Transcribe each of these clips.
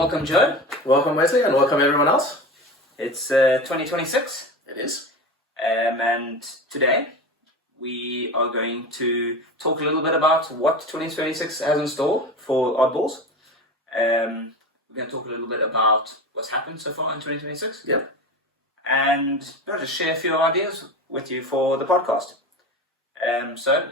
Welcome, Joe. Welcome, Wesley, and welcome everyone else. It's 2026. It is. And today we are going to talk a little bit about what 2026 has in store for Oddballs. We're going to talk a little bit about what's happened so far in 2026. Yep. And I'll just share a few ideas with you for the podcast. So,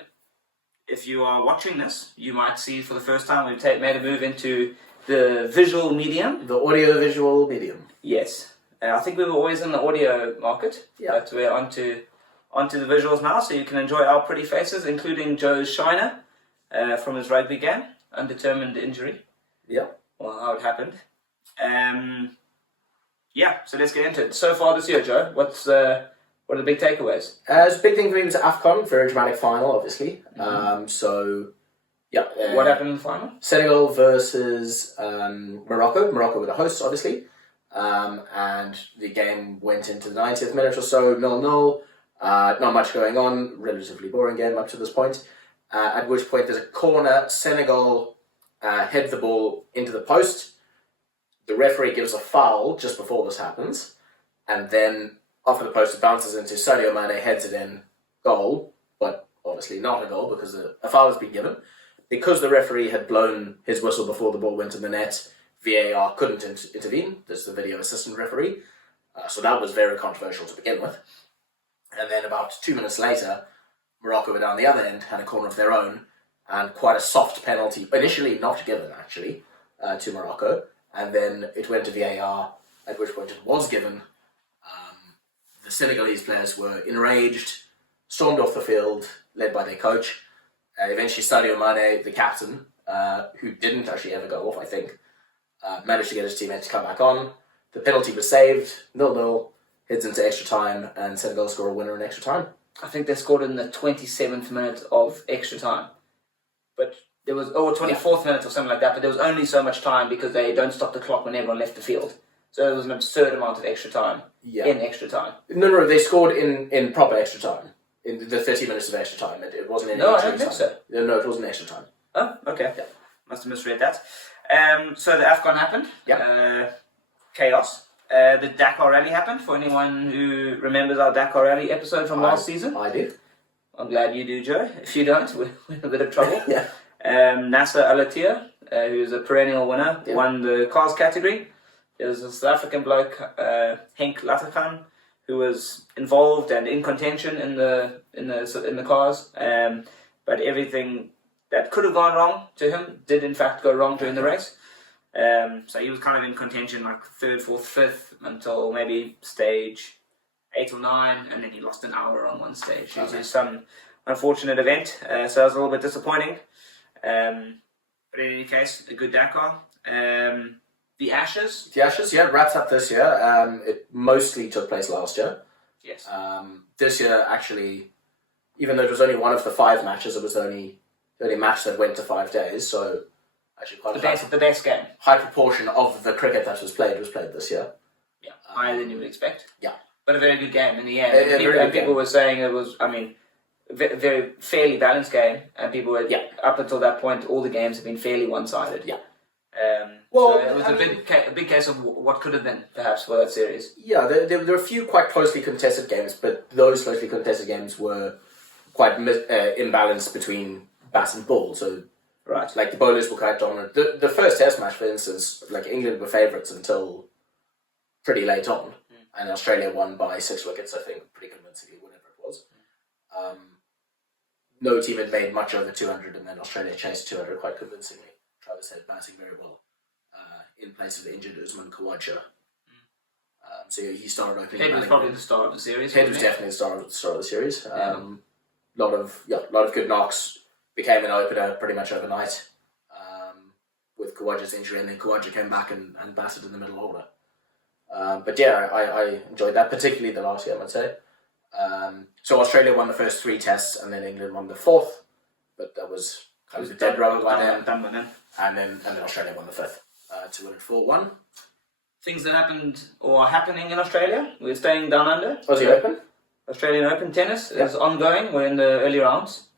if you are watching this, you might see for the first time we've made a move into the visual medium. The audio-visual medium. Yes. I think we were always in the audio market, but we're onto the visuals now, so you can enjoy our pretty faces, including Joe's shiner from his rugby game, undetermined injury. Yeah. Well, how it happened. So let's get into it. So far this year, Joe, what are the big takeaways? As big thing for me was AFCON, very dramatic final, obviously. What happened in the final? Senegal versus Morocco. Morocco were the hosts, obviously. And the game went into the 90th minute or so, 0-0. Not much going on, relatively boring game up to this point. At which point there's a corner, Senegal head the ball into the post. The referee gives a foul just before this happens. And then after the post, it bounces into Sadio Mane, heads it in, goal. But obviously not a goal because a foul has been given. Because the referee had blown his whistle before the ball went in the net, VAR couldn't intervene. There's the video assistant referee. So that was very controversial to begin with. And then about 2 minutes later, Morocco were down the other end, had a corner of their own, and quite a soft penalty, initially not given actually, to Morocco. And then it went to VAR, at which point it was given. The Senegalese players were enraged, stormed off the field, led by their coach. Eventually Sadio Mane, the captain, who didn't actually ever go off, I think, managed to get his teammate to come back on. The penalty was saved, 0-0, heads into extra time, and Senegal score a winner in extra time. I think they scored in the 27th minute of extra time. But there was, 24th minute or something like that, but there was only so much time because they don't stop the clock when everyone left the field. So there was an absurd amount of extra time in extra time. No, they scored in proper extra time. In the 30 minutes of extra time. It wasn't in extra time. No, I don't think so. No, it wasn't extra time. Oh, okay. Yeah. Must have misread that. So the AFCON happened. Yeah. Chaos. The Dakar Rally happened, for anyone who remembers our Dakar Rally episode from last season. I do. I'm glad you do, Joe. If you don't, we're in a bit of trouble. Yeah. Nasser Al-Attiyah, who's a perennial winner, won the cars category. There was a South African bloke, Henk Lategan, who was involved and in contention in the cars. But everything that could have gone wrong to him did in fact go wrong during the race. So he was kind of in contention like 3rd, 4th, 5th until maybe stage 8 or 9, and then he lost an hour on one stage. It was some unfortunate event, so that was a little bit disappointing. But in any case, a good Dakar. The Ashes? The Ashes, wrapped up this year. It mostly took place last year. Yes. This year, actually, even though it was only one of the 5 matches, it was the only match that went to 5 days, so actually quite the best game. High proportion of the cricket that was played this year. Yeah, higher than you would expect. Yeah. But a very good game in the end. People were saying it was, very fairly balanced game, and people were, up until that point, all the games have been fairly one-sided. Yeah. So it was a big case of what could have been, perhaps, for that series. Yeah, there were a few quite closely contested games, but those closely contested games were quite imbalanced between bat and ball. So, like, the bowlers were quite dominant. The first Test match, for instance, like, England were favourites until pretty late on, and Australia won by 6 wickets, I think, pretty convincingly, whatever it was. No team had made much over 200, and then Australia chased 200 quite convincingly. Travis Head batting very well in place of the injured Usman Khawaja. So he started opening. Head was probably the star of the series. Head was definitely the star of the series. Lot of good knocks. Became an opener pretty much overnight with Khawaja's injury, and then Khawaja came back and batted in the middle order. But I enjoyed that, particularly the last game, I'd say. So Australia won the first 3 tests, and then England won the 4th, but that was kind of a dead rubber by then. And then Australia won the 5th to win it 4-1. Things that happened or are happening in Australia. We're staying down under. Aussie Open? Australian Open tennis is ongoing. We're in the early rounds.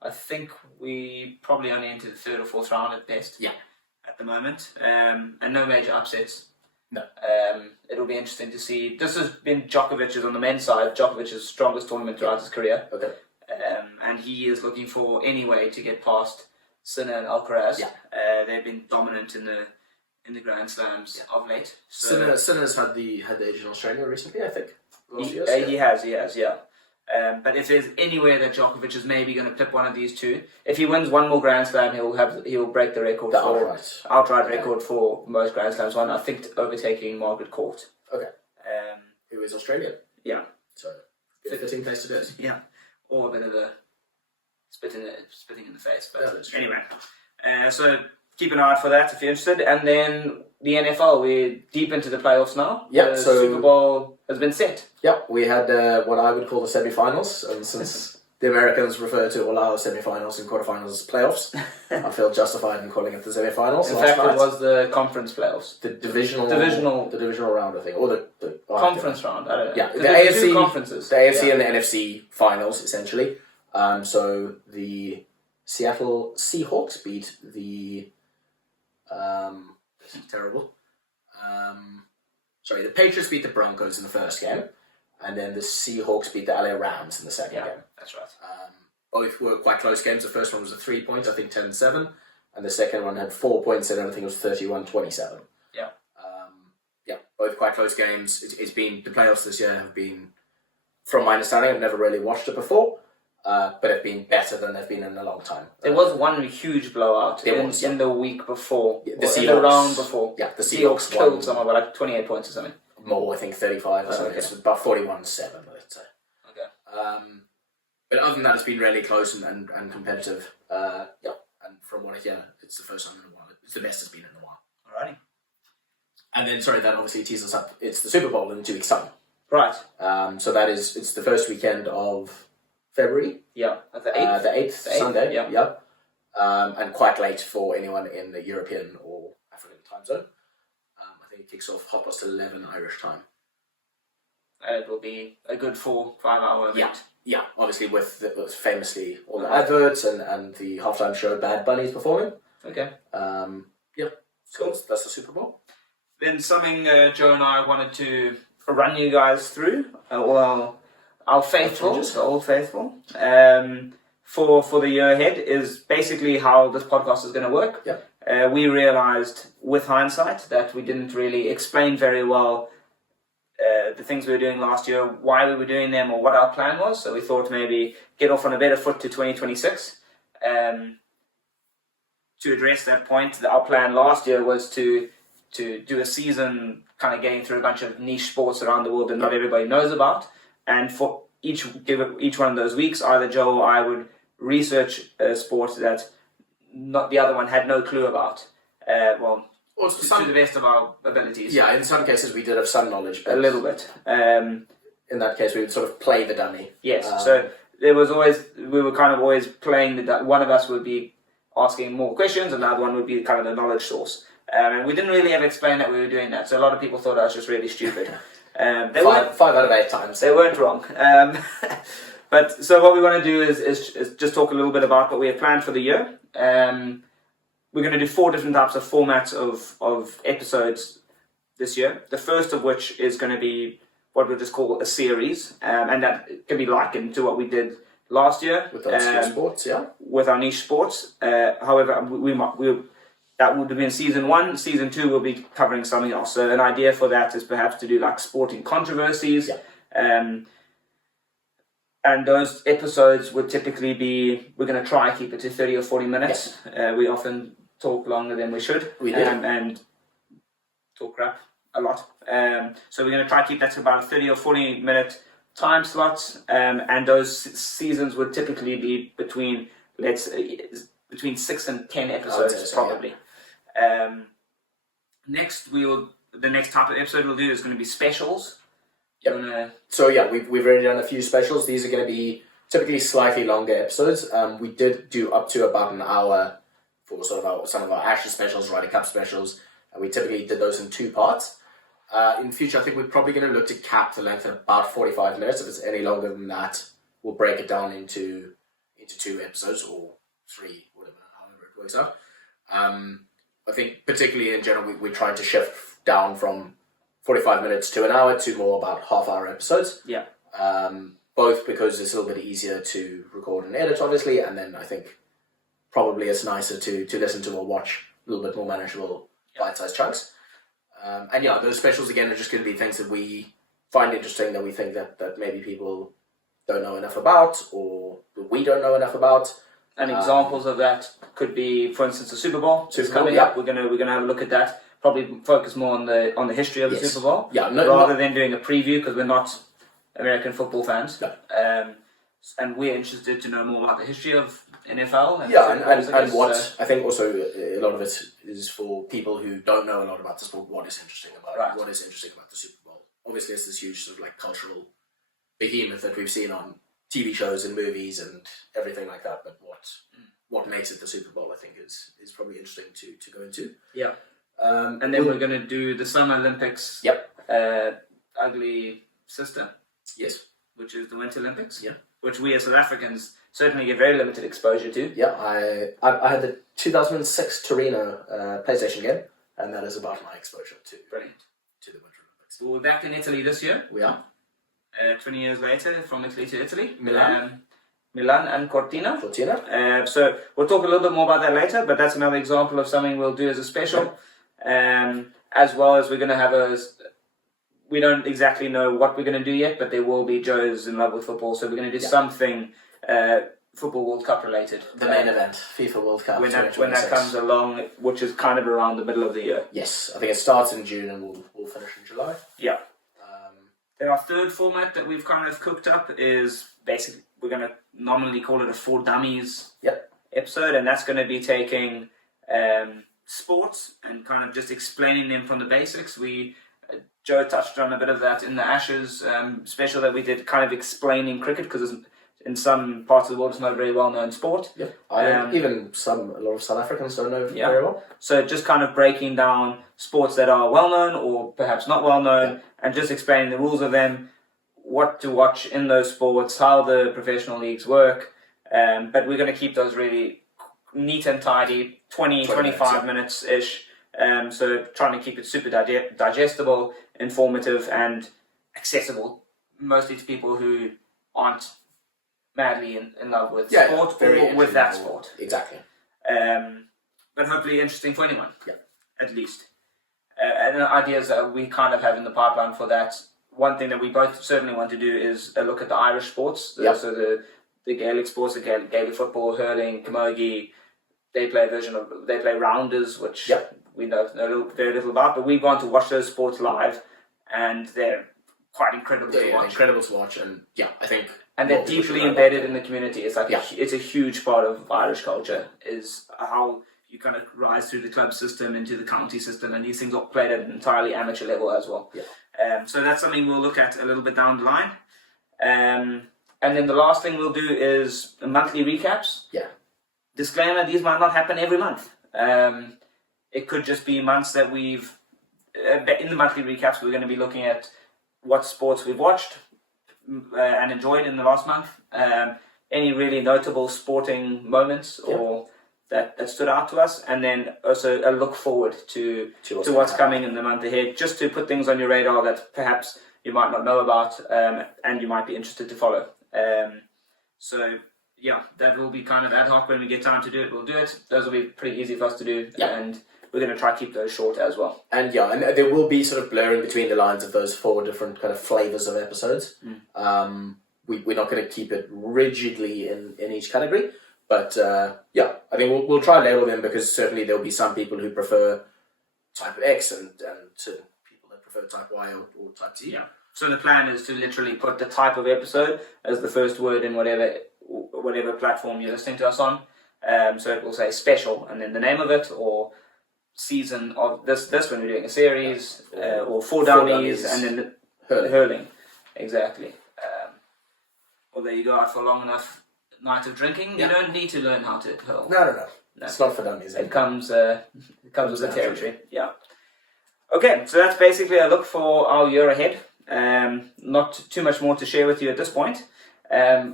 I think we probably only entered the 3rd or 4th round at best. Yeah. At the moment, and no major upsets. No. It'll be interesting to see. This has been Djokovic's on the men's side. Djokovic's strongest tournament throughout his career. Okay. And he is looking for any way to get past Sinner and Alcaraz. Yeah. They've been dominant in the Grand Slams of late. So Sinner's had the Age in Australia recently, I think. he has, yeah. But if there's anywhere that Djokovic is maybe going to pick one of these two, if he wins one more Grand Slam, he'll break the record outright record for most Grand Slams won. I think overtaking Margaret Court. Okay. Who is Australian? Yeah. So a fitting place to do it. Yeah. Or a bit of a spitting in the face. But Yeah, anyway, so keep an eye out for that if you're interested. And then the NFL, we're deep into the playoffs now. Yeah, the so Super Bowl has been set. Yep, we had what I would call the semi-finals, and since the Americans refer to all our semi-finals and quarterfinals as playoffs, I feel justified in calling it the semi-finals. In fact, it was the conference playoffs. The divisional round, I think, or the conference round. I don't know. Yeah, the AFC AFC conferences. The AFC and the NFC finals, essentially. So the Seattle Seahawks beat the this is terrible. The Patriots beat the Broncos in the first game, and then the Seahawks beat the LA Rams in the second game. That's right. Both were quite close games. The first one was a 3 points, I think 10-7, and the second one had 4 points, and I think it was 31-27. Yeah. Both quite close games. It's been the playoffs this year have been, from my understanding, I've never really watched it before, but have been better than they've been in a long time. There was one huge blowout in the week before, the in the round before. Yeah, the Seahawks killed someone by like 28 points or something. More, I think 35 or something. Okay. It's about 41-7, let's say. Okay. But other than that, it's been really close and competitive. And from what I hear, it's the first time in a while. It's the best it's been in a while. Alrighty. And then, that obviously teases us up. It's the Super Bowl in 2 weeks' time. Right. So it's the first weekend of February. Yeah. The 8th. The 8th, Sunday. Yeah. And quite late for anyone in the European or African time zone. I think it kicks off 11:30 Irish time. It will be a good 4-5 hour event. Yeah, obviously with famously all the adverts and the halftime show Bad Bunny's performing. Okay. Cool. That's the Super Bowl. Then something Joe and I wanted to run you guys through, our faithful, the old faithful, for the year ahead is basically how this podcast is going to work. Yeah. We realised with hindsight that we didn't really explain very well the things we were doing last year, why we were doing them, or what our plan was. So we thought maybe get off on a better foot to 2026. To address that point, our plan last year was to do a season kind of getting through a bunch of niche sports around the world that not everybody knows about. And for each one of those weeks, either Joe or I would research a sport that not the other one had no clue about. To the best of our abilities. Yeah, in some cases we did have some knowledge, but a little bit. In that case, we would sort of play the dummy. Yes. So we were kind of always playing one of us would be asking more questions, and the other one would be kind of the knowledge source. And we didn't really ever explain that we were doing that, so a lot of people thought I was just really stupid. 5 out of 8 times. They weren't wrong. But so what we want to do is just talk a little bit about what we have planned for the year. We're going to do 4 different types of formats of episodes this year. The first of which is going to be what we'll just call a series, and that can be likened to what we did last year with our sports, with our niche sports. However, that would have been season 1. Season 2 will be covering something else. So an idea for that is perhaps to do like sporting controversies. Yeah. And those episodes would typically be, we're going to try and keep it to 30 or 40 minutes. Yeah. We often talk longer than we should. We do. And talk crap a lot. So we're going to try to keep that to about a 30 or 40 minute time slots. And those seasons would typically be between 6 and 10 episodes, probably. Yeah. The next type of episode we'll do is going to be specials. Yep. So we've already done a few specials. These are going to be typically slightly longer episodes. We did do up to about an hour for some of our Ashes specials, Ryder Cup specials, and we typically did those in 2 parts. In the future, I think we're probably going to look to cap the length at about 45 minutes. If it's any longer than that, we'll break it down into 2 episodes or 3, however it works out. I think particularly in general, we try to shift down from 45 minutes to an hour to more about half-hour episodes. Yeah. Both because it's a little bit easier to record and edit, obviously, and then I think probably it's nicer to listen to or watch a little bit more manageable bite-sized chunks. And yeah, those specials again are just going to be things that we find interesting, that we think that maybe people don't know enough about, or that we don't know enough about. And examples of that could be, for instance, the Super Bowl. Super It's Bowl, coming yeah. up. We're gonna have a look at that. Probably focus more on the history of the Yes. Super Bowl, Yeah, rather than doing a preview, because we're not American football fans. No. And we're interested to know more about the history of NFL. And Yeah, Super Bowls, I and guess. what I think also a lot of it is for people who don't know a lot about the sport. What is interesting about Right. it? What is interesting about the Super Bowl? Obviously, it's this huge sort of like cultural behemoth that we've seen on TV shows and movies and everything like that. But what makes it the Super Bowl, I think, is probably interesting to go into. Yeah. And And then we're going to do the Summer Olympics. Yep. Ugly sister, Yes. which is the Winter Olympics. Yeah. Which we as South Africans certainly get very limited exposure to. Yeah. I had the 2006 Torino PlayStation game, and that is about my exposure Brilliant. to the Winter Olympics. We're back in Italy this year. We are 20 years later, from Italy to Italy. Milan. Milan and Cortina. Cortina. So we'll talk a little bit more about that later, but that's another example of something we'll do as a special. As well as we're going to have we don't exactly know what we're going to do yet, but there will be Joe's in love with football, so we're going to do something Football World Cup related. The main event, FIFA World Cup. When that 2026. comes along, which is kind of around the middle of the year. Yes, I think it starts in June and we'll finish in July. Yeah. Then our third format that we've kind of cooked up is basically, we're going to nominally call it a For Dummies episode, and that's going to be taking sports and kind of just explaining them from the basics. Joe touched on a bit of that in the Ashes special that we did, kind of explaining cricket, because in some parts of the world it's not a very well-known sport. Yeah, even a lot of South Africans don't know very well. So just kind of breaking down sports that are well-known or perhaps not well-known, and just explaining the rules of them, what to watch in those sports, how the professional leagues work. But we're going to keep those really neat and tidy, 25 minutes-ish. So trying to keep it super digestible, informative, and accessible, mostly to people who aren't madly in love with sport or with that sport. Exactly. But hopefully interesting for anyone, at least. And the ideas that we kind of have in the pipeline for that. One thing that we both certainly want to do is a look at the Irish sports. So the Gaelic sports, the Gaelic football, hurling, camogie. They play rounders, which we know very little about. But we've gone to watch those sports live, and they're quite incredible to watch. Incredible to watch, and I think. And they're deeply embedded in the community. It's like it's a huge part of Irish culture, is how you kind of rise through the club system into the county system, and these things are played at an entirely amateur level as well. So that's something we'll look at a little bit down the line. And then the last thing we'll do is monthly recaps. Disclaimer, these might not happen every month. It could just be months that we've... in the monthly recaps, we're going to be looking at what sports we've watched and enjoyed in the last month. Any really notable sporting moments or that stood out to us. And then also a look forward to what's coming in the month ahead, just to put things on your radar that perhaps you might not know about and you might be interested to follow. That will be kind of ad hoc. When we get time to do it, we'll do it. Those will be pretty easy for us to do, and we're going to try to keep those short as well. And and there will be sort of blurring between the lines of those 4 different kind of flavours of episodes. We're not going to keep it rigidly in each category, but I think we'll try to label them, because certainly there'll be some people who prefer type X and certain people that prefer type Y or type Z. So the plan is to literally put the type of episode as the first word in whatever platform you're listening to us on. So it will say special and then the name of it, or season of this when we're doing a series, or For Dummies, and then hurling. Exactly. Well, there you go. Out for a long enough night of drinking, you don't need to learn how to hurl. No. It's not for dummies. It comes with the territory. Yeah. Okay, so that's basically a look for our year ahead. Not too much more to share with you at this point.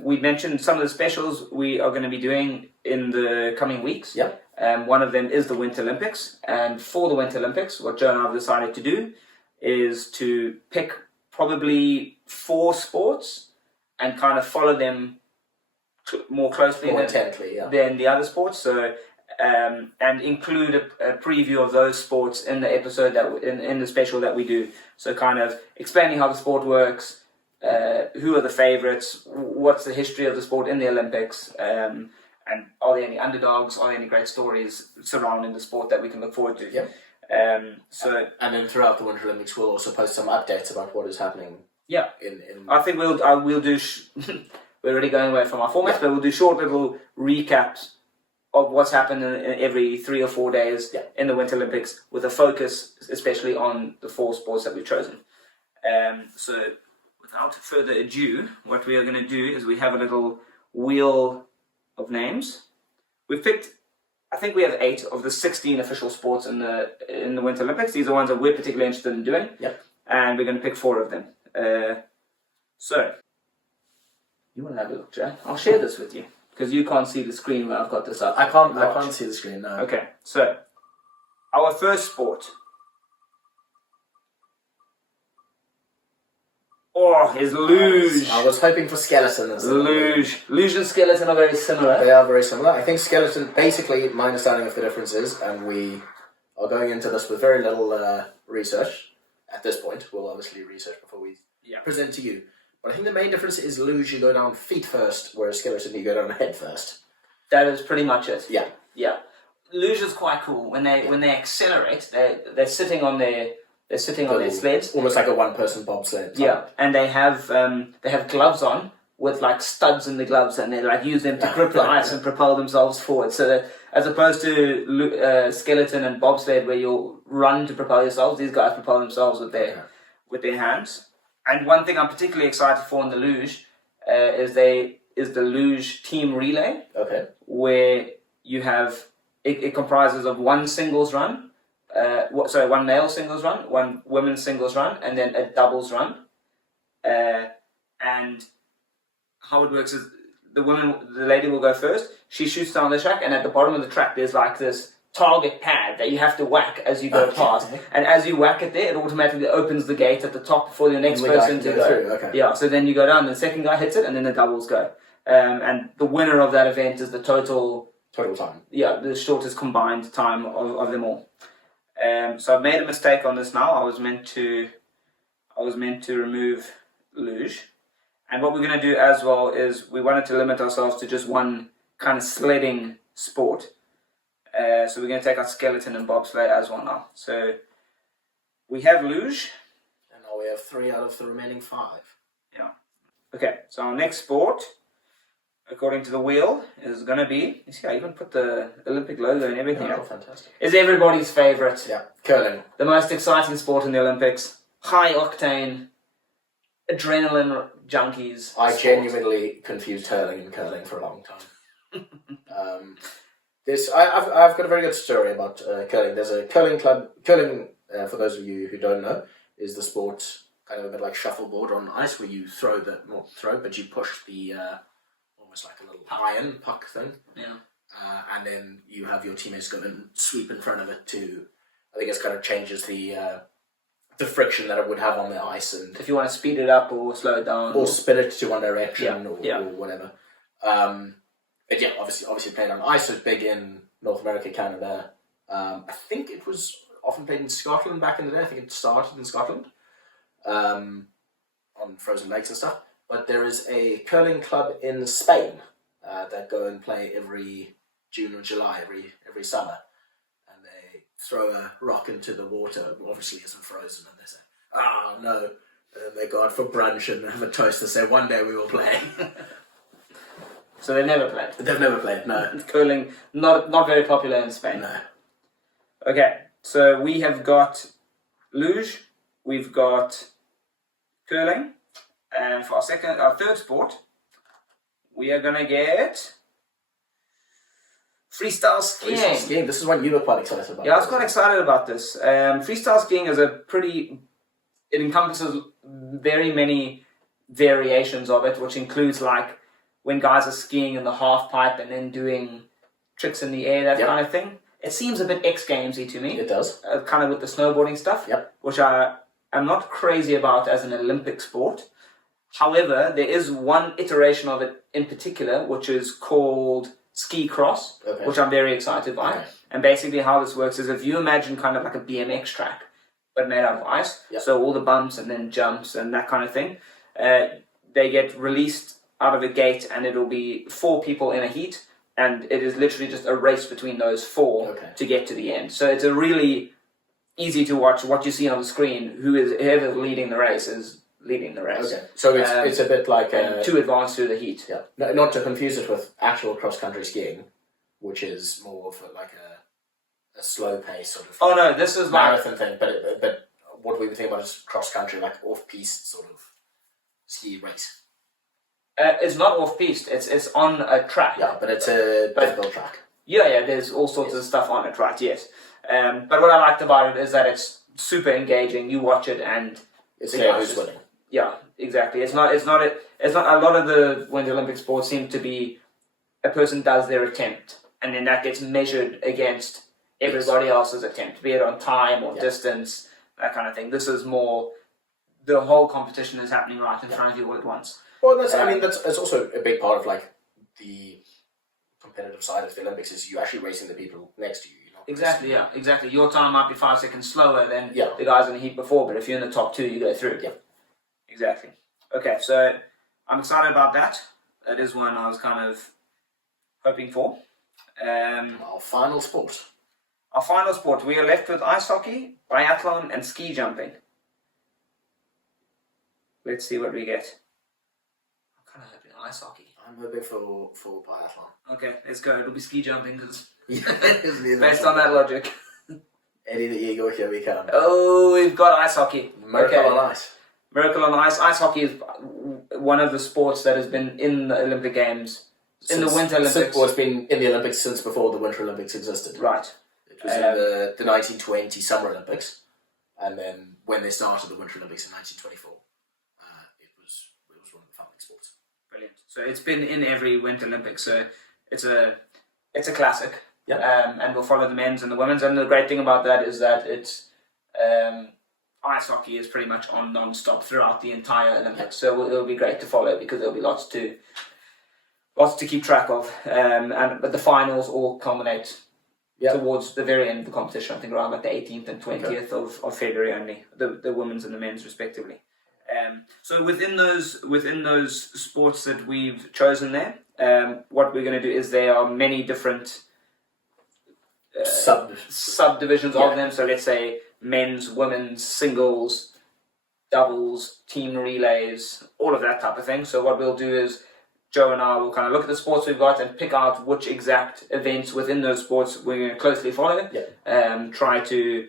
We mentioned some of the specials we are going to be doing in the coming weeks. One of them is the Winter Olympics. And for the Winter Olympics, what Joe and I have decided to do is to pick probably 4 sports and kind of follow them more closely More intently, yeah. than the other sports. So, and include a preview of those sports in the episode that in the special that we do. So, kind of explaining how the sport works, who are the favorites, what's the history of the sport in the Olympics, and are there any underdogs, are there any great stories surrounding the sport that we can look forward to. Yeah. And then throughout the Winter Olympics, we'll also post some updates about what is happening. Yeah. In I think we'll do. We're already going away from our formats, but we'll do short little recaps of what's happened in every 3 or 4 days in the Winter Olympics, with a focus especially on the 4 sports that we've chosen. So, without further ado, what we are going to do is we have a little wheel of names. We've picked, I think we have 8 of the 16 official sports in the Winter Olympics. These are ones that we're particularly interested in doing. Yep. And we're going to pick 4 of them. So, you want to have a look, Jay? I'll share this with you, because you can't see the screen where I've got this up. I can't see the screen, no. Okay, so, our first sport. Is luge. I was hoping for skeleton. Luge. Luge and skeleton are very similar. They are very similar. I think skeleton, basically, my understanding of the difference is, and we are going into this with very little research at this point. We'll obviously research before we present to you. But I think the main difference is luge, you go down feet first, whereas skeleton, you go down head first. That is pretty much it. Yeah. Yeah. Luge is quite cool. When they accelerate, they're sitting on their sleds, almost like a one-person bobsled. Yeah, and they have gloves on with like studs in the gloves, and they like use them to grip the ice and propel themselves forward. So that, as opposed to skeleton and bobsled, where you'll run to propel yourselves, these guys propel themselves with their hands. And one thing I'm particularly excited for in the luge is the luge team relay. Okay. Where you have it comprises of one singles run. One male singles run, one women's singles run, and then a doubles run. And how it works is the lady will go first. She shoots down the track, and at the bottom of the track, there's like this target pad that you have to whack as you go past. And as you whack it there, it automatically opens the gate at the top for the next person to go. Through. Okay. Yeah, so then you go down, the second guy hits it, and then the doubles go. And the winner of that event is the total time. Yeah, the shortest combined time of them all. So I've made a mistake on this now. I was meant to remove luge, and what we're going to do as well is we wanted to limit ourselves to just one kind of sledding sport. So we're going to take out skeleton and bobsleigh as well now. So we have luge, and now we have 3 out of the remaining 5. Yeah. Okay. So our next sport, according to the wheel, is going to be... You see, I even put the Olympic logo and everything. Oh, fantastic. Is everybody's favourite. Yeah, curling. The most exciting sport in the Olympics. High octane, adrenaline junkies. I genuinely confused hurling and curling for a long time. I've got a very good story about curling. There's a curling club. Curling, for those of you who don't know, is the sport kind of a bit like shuffleboard on ice, where you not throw, but you push the... almost like a little iron puck thing. Yeah. And then you have your teammates go and sweep in front of it to... I think it kind of changes the friction that it would have on the ice, and if you want to speed it up or slow it down, or spin it to one direction, or whatever. But yeah, obviously played on ice. It's big in North America, Canada. I think it was often played in Scotland back in the day. I think it started in Scotland, on frozen lakes and stuff. But there is a curling club in Spain that go and play every June or July, every summer. And they throw a rock into the water, obviously isn't frozen, and they say, "Oh, no." And then they go out for brunch and have a toast and say, "One day we will play." So they've never played? They've never played, no. Curling, not very popular in Spain. No. Okay, so we have got luge, we've got curling, and for our third sport, we are going to get freestyle skiing. Freestyle skiing, this is one you were quite excited about. Yeah, I was quite excited about this. Freestyle skiing is it encompasses very many variations of it, which includes like when guys are skiing in the half pipe and then doing tricks in the air, that Yep. kind of thing. It seems a bit X Gamesy to me, It does. kind of with the snowboarding stuff, Yep. which I am not crazy about as an Olympic sport. However, there is one iteration of it in particular, which is called ski cross, Okay. which I'm very excited by. Okay. And basically how this works is if you imagine kind of like a BMX track, but made out of ice, Yep. so all the bumps and then jumps and that kind of thing, they get released out of a gate and it'll be 4 people in a heat, and it is literally just a race between those 4 Okay. to get to the end. So it's a really easy to watch. What you see on the screen, whoever's leading the race is leading the race. Okay. So it's a bit like And to advance through the heat. yeah, no, not to confuse it with actual cross country skiing, which is more of like a slow pace sort of Oh no, this is like marathon thing. But what we would think about is cross country, like off piste sort of ski race. it's not off piste. It's on a track. Yeah, but it's a But- difficult track. Yeah. There's all sorts of stuff on it, right? Yes. But what I liked about it is that it's super engaging. You watch it and It's the clear guys who's just- winning. yeah, exactly. It's not a lot of the Winter Olympic sports seem to be a person does their attempt and then that gets measured against everybody else's attempt, be it on time or Yeah. distance, that kind of thing. This is more the whole competition is happening right in front of you all at once. Well, that's also a big part of like the competitive side of the Olympics is you actually racing the people next to you. You're not Exactly, racing- yeah, exactly. Your time might be 5 seconds slower than Yeah. the guys in the heat before, but if you're in the top 2, you go through. Yeah. Exactly. Okay, so I'm excited about that. That is one I was kind of hoping for. Our final sport. Our final sport, we are left with ice hockey, biathlon, and ski jumping. Let's see what we get. I'm kind of hoping ice hockey. I'm hoping for biathlon. Okay, let's go. It'll be ski jumping because Based based on that logic. Eddie the Eagle, here we come. Oh, we've got ice hockey. Miracle Okay. on ice. Miracle on Ice. Ice hockey is one of the sports that has been in the Olympic Games, in the Winter Olympics. Well, it's been in the Olympics since before the Winter Olympics existed. Right. It was in the 1920 Summer Olympics, and then when they started the Winter Olympics in 1924, it was one of the founding sports. Brilliant. So it's been in every Winter Olympics. So it's a classic. Yep. And we'll follow the men's and the women's. And the great thing about that is that it's ice hockey is pretty much on non-stop throughout the entire Olympics. So it'll be great to follow because there'll be lots to keep track of. But the finals all culminate Yep. towards the very end of the competition. I think around like the 18th and 20th of February only. The women's and the men's respectively. So within those sports that we've chosen there, what we're going to do is there are many different subdivisions of them. So let's say men's, women's, singles, doubles, team relays, all of that type of thing. So what we'll do is Joe and I will kind of look at the sports we've got and pick out which exact events within those sports we're going to closely follow. Yeah. Try to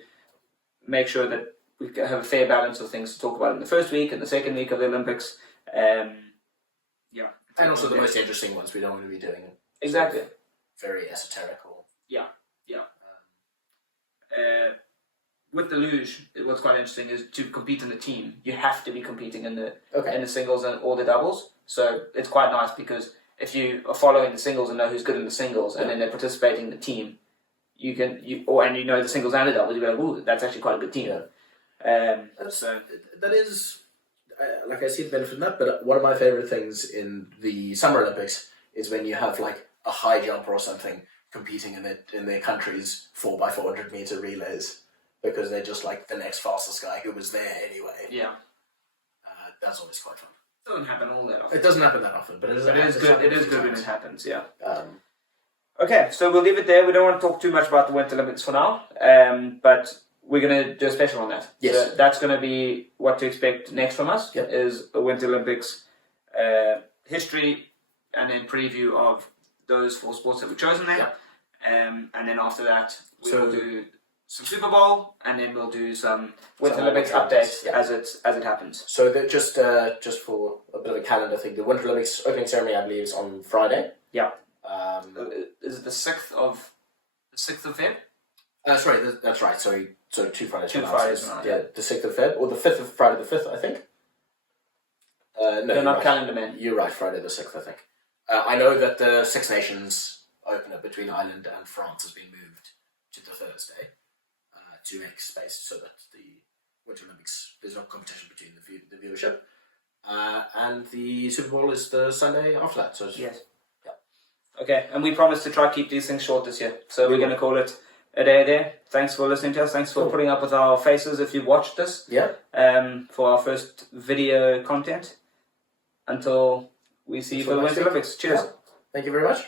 make sure that we have a fair balance of things to talk about in the first week and the second week of the Olympics. Yeah. And also the most interesting ones. We don't want to be doing Exactly. very esoteric or with the luge, what's quite interesting is to compete in the team. You have to be competing in the singles and or the doubles. So it's quite nice because if you are following the singles and know who's good in the singles, and then they're participating in the team, you know the singles and the doubles. You go, ooh, that's actually quite a good team. That is, like I see the benefit in that. But one of my favorite things in the Summer Olympics is when you have like a high jumper or something competing in their country's 4x400 meter relays. Because they're just like the next fastest guy who was there anyway. Yeah. That's always quite fun. It doesn't happen all that often. It doesn't happen that often, but it is good. It is good when it happens. Yeah. Okay, so we'll leave it there. We don't want to talk too much about the Winter Olympics for now, but we're going to do a special on that. Yes. So that's going to be what to expect next from us. Yep. Is a Winter Olympics history and then preview of those 4 sports that we've chosen there. Yep. And then after that, we'll do some Super Bowl, and then we'll do some Winter Olympics updates as it happens. So just for a bit of a calendar thing, the Winter Olympics opening ceremony, I believe, is on Friday. Yeah. Is it the 6th of Feb? Sorry, that's right. So 2 Fridays. 2 from now, Fridays so from now, yeah, the 6th of Feb or the 5th of Friday the 5th, I think. No, They're you're not right. calendar men. You're right, Friday the 6th, I think. I know that the Six Nations opener between Ireland and France has been moved to the Thursday to make space so that the Winter Olympics, there's no competition between the viewership. And the Super Bowl is the Sunday after that. So Yes. Yeah. Okay, and we promise to try to keep these things short this year. So we're going to call it a day there. Thanks for listening to us. Thanks for putting up with our faces if you've watched this. Yeah. For our first video content. Until we see you for the Winter Olympics. Cheers. Yeah. Thank you very much.